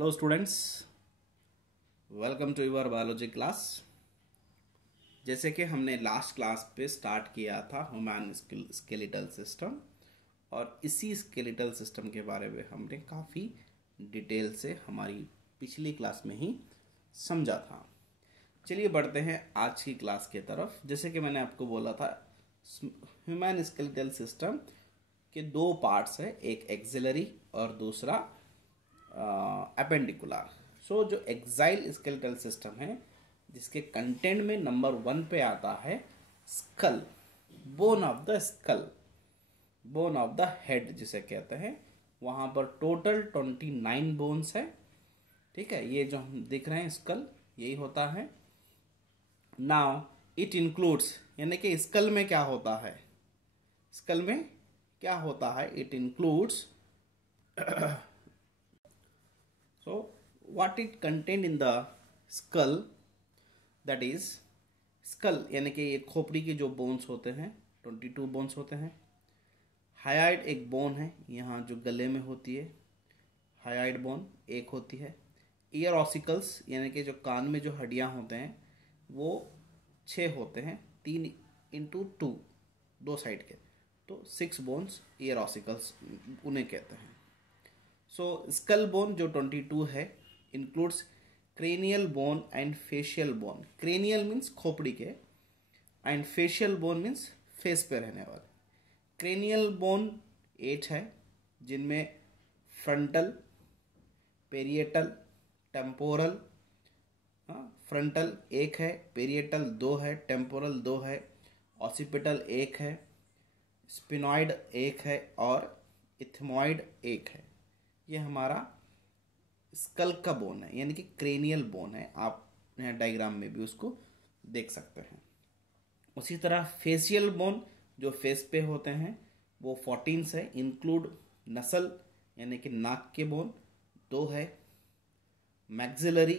Hello students, welcome to your biology class. जैसे कि हमने लास्ट क्लास पे स्टार्ट किया था ह्यूमन स्केलेटल सिस्टम, और इसी स्केलेटल सिस्टम के बारे में हमने काफ़ी डिटेल से हमारी पिछली क्लास में ही समझा था। चलिए बढ़ते हैं आज की क्लास के तरफ। जैसे कि मैंने आपको बोला था, ह्यूमन स्केलेटल सिस्टम के दो पार्ट्स है, एक एक्सिलरी और दूसरा अपेंडिकुलर। सो जो एक्साइल स्केलेटल सिस्टम है, जिसके कंटेंट में नंबर 1 पे आता है skull, bone of the skull, bone of the head जिसे कहते हैं। वहाँ पर टोटल 29 बोन्स है। ठीक है, ये जो हम दिख रहे हैं स्कल, यही होता है। नाउ इट इंक्लूड्स, यानी कि स्कल में क्या होता है, स्कल में क्या होता है, it includes so what it contained in the skull, that is skull यानी कि ये खोपड़ी के जो बोन्स होते हैं, 22 बोन्स होते हैं। हायोइड एक बोन है यहाँ जो गले में होती है, हायोइड बोन एक होती है। ईयर ऑसिकल्स यानी कि जो कान में जो हड्डियाँ होते हैं वो 6 होते हैं, 3x2, 2 साइड के, तो 6 बोन्स ईयर ऑसिकल्स उन्हें कहते हैं। सो स्कल बोन जो 22 है includes cranial bone and facial bone. Cranial means खोपड़ी के, and facial bone means face पे रहने वाले। क्रेनियल बोन 8 है, जिनमें फ्रंटल, पेरिएटल, टेम्पोरल, फ्रंटल 1 है, पेरिएटल 2 है, टेम्पोरल 2 है, ऑसिपिटल 1 है, स्पिनॉइड 1 है और इथमॉइड 1 है। ये हमारा स्कल का बोन है, यानी कि क्रेनियल बोन है। आप यहाँ डायग्राम में भी उसको देख सकते हैं। उसी तरह फेशियल बोन जो फेस पे होते हैं वो 14 है, इंक्लूड नसल यानी कि नाक के बोन 2 है, मैक्सिलरी,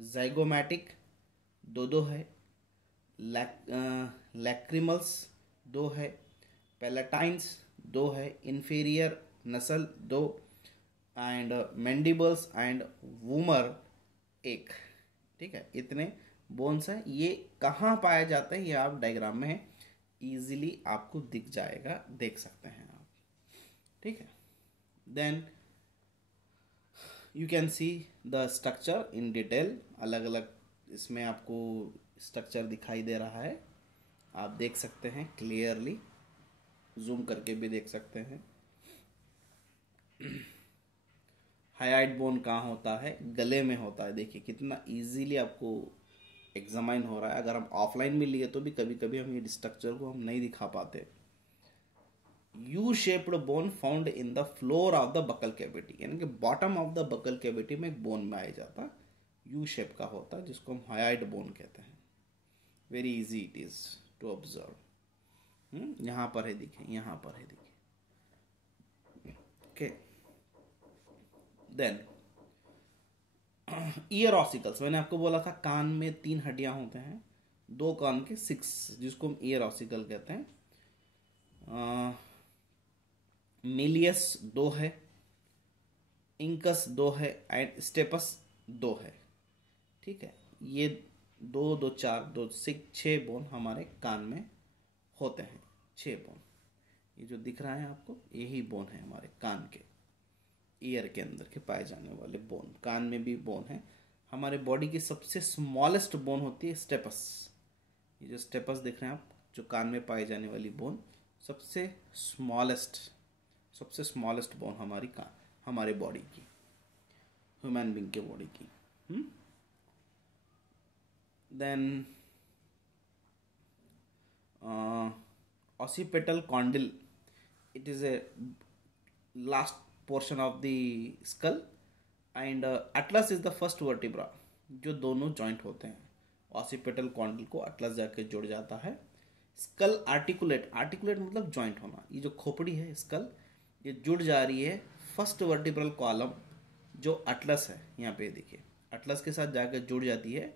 जाइगोमैटिक 2 है, लैक्रिमल्स 2 है, पैलेटाइन्स 2 है, इन्फीरियर नसल 2, एंड मैंडिबल्स एंड वूमर 1। ठीक है, इतने बोन्स हैं। ये कहाँ पाए जाते हैं, ये आप डायग्राम में इजीली आपको दिख जाएगा, देख सकते हैं आप। ठीक है, then you can see the structure in detail. अलग अलग इसमें आपको स्ट्रक्चर दिखाई दे रहा है, आप देख सकते हैं क्लियरली, जूम करके भी देख सकते हैं। हायोइड बोन कहाँ होता है, गले में होता है। देखिए कितना इजीली आपको एग्जामाइन हो रहा है। अगर हम ऑफलाइन में लिए तो भी कभी कभी हम ये स्ट्रक्चर को हम नहीं दिखा पाते। U shaped bone found in the floor of the buccal cavity, यानी कि bottom of the buccal cavity में एक बोन में आ जाता, यू शेप का होता है, जिसको हम हायोइड बोन कहते हैं। Very easy it is to observe. यहाँ पर है, देखिए यहाँ पर है, देखिए। ओके, देन ईयर ऑसिकल्स, मैंने आपको बोला था कान में 3 हड्डियां होते हैं, 2 कान के 6, जिसको हम ईयर ऑसिकल कहते हैं। मिलियस 2 है, इंकस 2 है एंड स्टेपस 2 है। ठीक है, ये 2 2 4 2 6 बोन हमारे कान में होते हैं, 6 बोन। ये जो दिख रहा है आपको, यही बोन है हमारे कान के, ईयर के अंदर के पाए जाने वाले बोन। कान में भी बोन है। हमारे बॉडी की सबसे स्मॉलेस्ट बोन होती है स्टेपस। ये जो स्टेपस देख रहे हैं आप, जो कान में पाई जाने वाली बोन, सबसे स्मॉलेस्ट बोन हमारे बॉडी की, ह्यूमन बीइंग के बॉडी की। Then occipital condyle, it is a last portion of the skull, and atlas is the first vertebra, जो दोनों जॉइंट होते हैं। ऑसिपिटल कॉन्डिल को अटलस जाके जुड़ जाता है। स्कल आर्टिकुलेट, आर्टिकुलेट मतलब जॉइंट होना। ये जो खोपड़ी है स्कल, ये जुड़ जा रही है फर्स्ट वर्टिब्रल कॉलम जो अटलस है, यहाँ पे देखिए अटलस के साथ जाकर जुड़ जाती है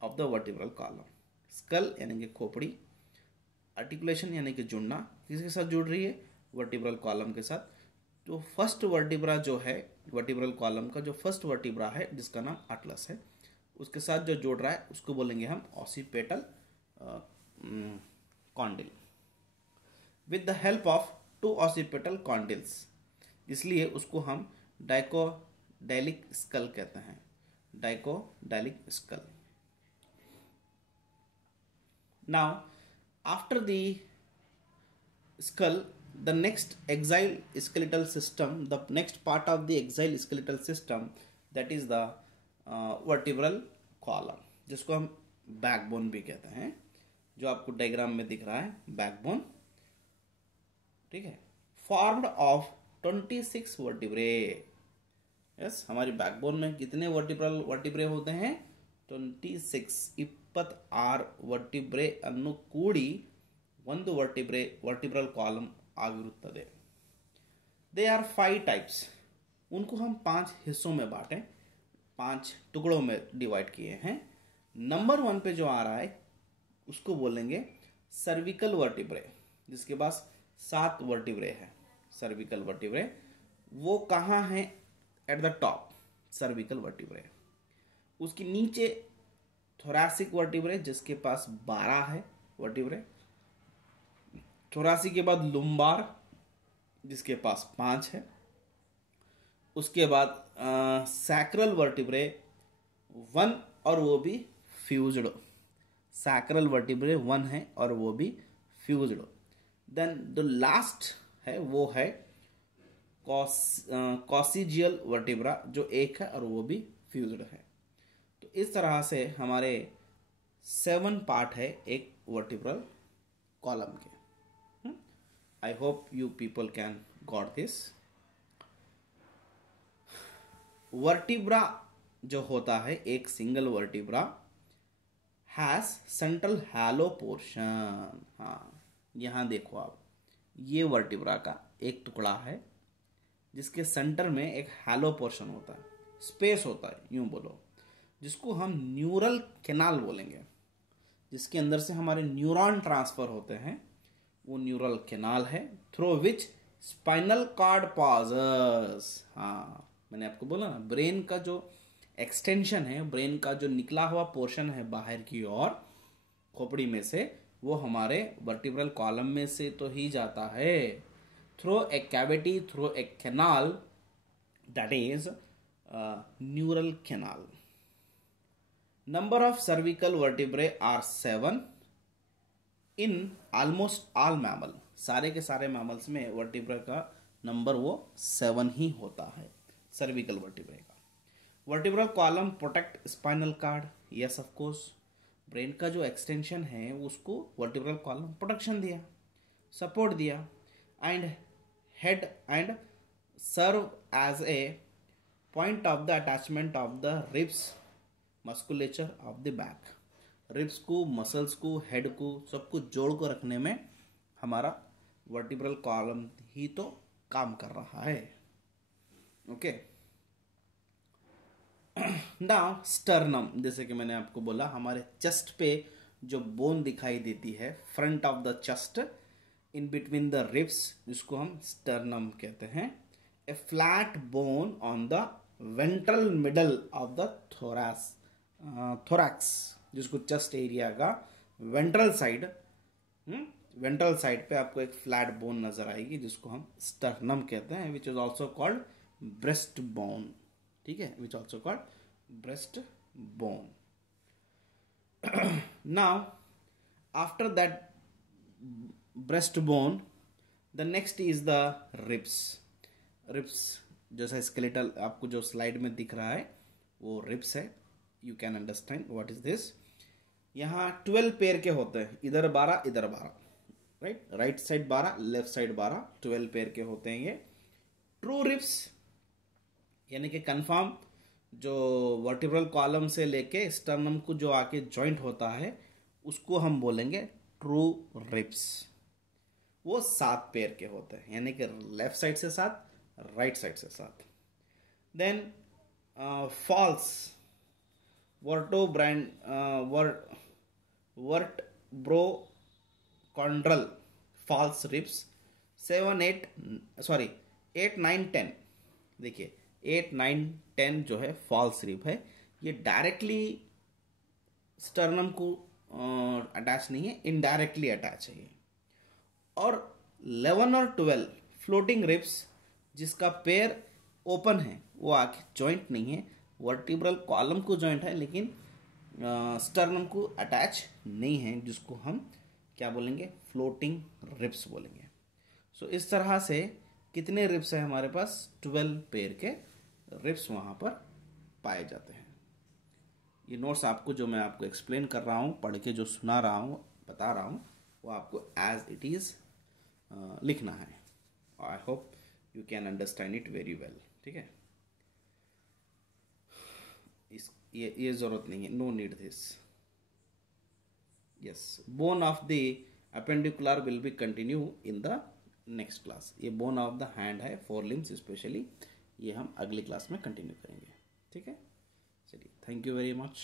of the vertebral column. Skull यानी कि खोपड़ी, आर्टिकुलेशन यानी कि जुड़ना, किसके साथ जुड़ रही है, वर्टिब्रल कॉलम के साथ। तो फर्स्ट वर्टिब्रा जो है वर्टिब्रल कॉलम का जो फर्स्ट वर्टिब्रा है जिसका नाम अटलस है, उसके साथ जो जोड़ रहा है उसको बोलेंगे हम occipital condyle with the help of two occipital condyles, इसलिए उसको हम डाइकोडाइलिक स्कल कहते हैं, dicondylic skull. Now after the skull, the next axial skeletal system, the next part of the axial skeletal system, that is the vertebral column, जिसको हम backbone भी कहते हैं, जो आपको डायग्राम में दिख रहा है बैकबोन, ठीक है, फॉर्म्ड ऑफ 26 वर्टिब्रे। यस, हमारी बैकबोन में कितने वर्टिब्रे होते हैं? 26 26 वर्टिब्रे ಅನ್ನುಕೂಡಿ ಒಂದು वर्टिब्रल कॉलम ಆಗಿರುತ್ತದೆ। दे आर 5 टाइप्स, उनको हम 5 हिस्सों में बांटे, 5 टुकड़ों में डिवाइड किए हैं। नंबर 1 पे जो आ रहा है उसको बोलेंगे सर्विकल वर्टिब्रे, जिसके पास 7 वर्टिब्रे है। सर्विकल वर्टिब्रे वो कहाँ है? At the top cervical vertebrae. उसके नीचे थोरैसिक वर्टिब्रे जिसके पास 12 है वर्टिब्रे। थोरासी के बाद लुम्बार जिसके पास 5 है। उसके बाद सैक्रल वर्टिब्रे 1 और वो भी फ्यूज्ड। सैक्रल वर्टिब्रे 1 है और वो भी फ्यूज्ड। देन द लास्ट है वो है कॉसिजियल वर्टिब्रा जो 1 है और वो भी फ्यूज्ड है। तो इस तरह से हमारे 7 पार्ट है एक वर्टिब्रल कॉलम के। I hope you people can got this. Vertebra जो होता है एक single vertebra has central hello portion. हाँ, यहाँ देखो आप, ये वर्टिब्रा का एक टुकड़ा है जिसके सेंटर में एक हैलो पोर्शन होता है, स्पेस होता है यूं बोलो, जिसको हम न्यूरल कैनाल बोलेंगे, जिसके अंदर से हमारे न्यूरॉन ट्रांसफर होते हैं। वो न्यूरल कैनाल है through which spinal cord passes. हाँ, मैंने आपको बोला ना, ब्रेन का जो एक्सटेंशन है, ब्रेन का जो निकला हुआ पोर्शन है बाहर की ओर खोपड़ी में से, वो हमारे वर्टिब्रल कॉलम में से तो ही जाता है through a cavity, through a canal, that is neural canal. Number of cervical vertebrae are 7 in almost all mammal. सारे के सारे मैमल्स में वर्टिब्रे का नंबर वो 7 ही होता है, सर्विकल वर्टिब्रे का। Vertebral column protect spinal cord, yes of course, brain का जो एक्सटेंशन है उसको वर्टिब्रल कॉलम प्रोटेक्शन दिया, सपोर्ट दिया, and head and serve as a point of the attachment of the ribs musculature of the back. Ribs को, muscles को, head को, सबको जोड़ को रखने में हमारा वर्टिब्रल कॉलम ही तो काम कर रहा है। ओके, नाउ स्टर्नम, जैसे कि मैंने आपको बोला, हमारे चेस्ट पे जो बोन दिखाई देती है front of the chest in between the ribs, जिसको हम स्टर्नम कहते हैं। A flat bone on the ventral middle of the thorax, जिसको चेस्ट एरिया का वेंट्रल साइड पे आपको एक फ्लैट बोन नजर आएगी जिसको हम स्टर्नम कहते हैं, which is also called breast bone. ठीक है, which also called breast bone. Now after that breast bone, the next is the ribs जैसा स्केलेटल आपको जो स्लाइड में दिख रहा है वो रिब्स है। You can understand what is this. यहाँ 12 पेयर के होते हैं, इधर 12 इधर 12, right side 12 left side 12, 12 pair के होते हैं ये। ट्रू रिब्स यानी कि कंफर्म जो वर्टिब्रल कॉलम से लेके स्टर्नम को जो आके जॉइंट होता है उसको हम बोलेंगे ट्रू रिब्स। वो 7 पेयर के होते हैं, यानी कि लेफ्ट साइड से 7, राइट साइड से 7। Then false vertebrochondral false ribs 8, 9, 10। देखिए 8, 9, 10 जो है फॉल्स रिब है, ये डायरेक्टली स्टर्नम को अटैच नहीं है, इनडायरेक्टली अटैच है ये। और 11 और 12 फ्लोटिंग रिब्स जिसका पेयर ओपन है, वो आके जॉइंट नहीं है, वर्टिब्रल कॉलम को जॉइंट है लेकिन स्टर्नम को अटैच नहीं है, जिसको हम क्या बोलेंगे, फ्लोटिंग रिब्स बोलेंगे। सो इस तरह से कितने रिब्स है हमारे पास, 12 पेयर के रिब्स वहाँ पर पाए जाते हैं। ये नोट्स आपको जो मैं आपको एक्सप्लेन कर रहा हूँ, पढ़ के जो सुना रहा हूँ, बता रहा हूँ, वो आपको एज इट इज़ लिखना है। I hope you can understand it very well. ठीक है, इस ये ज़रूरत नहीं है, no need this. Yes, bone of the appendicular will be continue in the next class. ये बोन ऑफ द हैंड है, 4 लिम्स स्पेशली, ये हम अगली क्लास में कंटिन्यू करेंगे। ठीक है, चलिए, थैंक यू वेरी मच।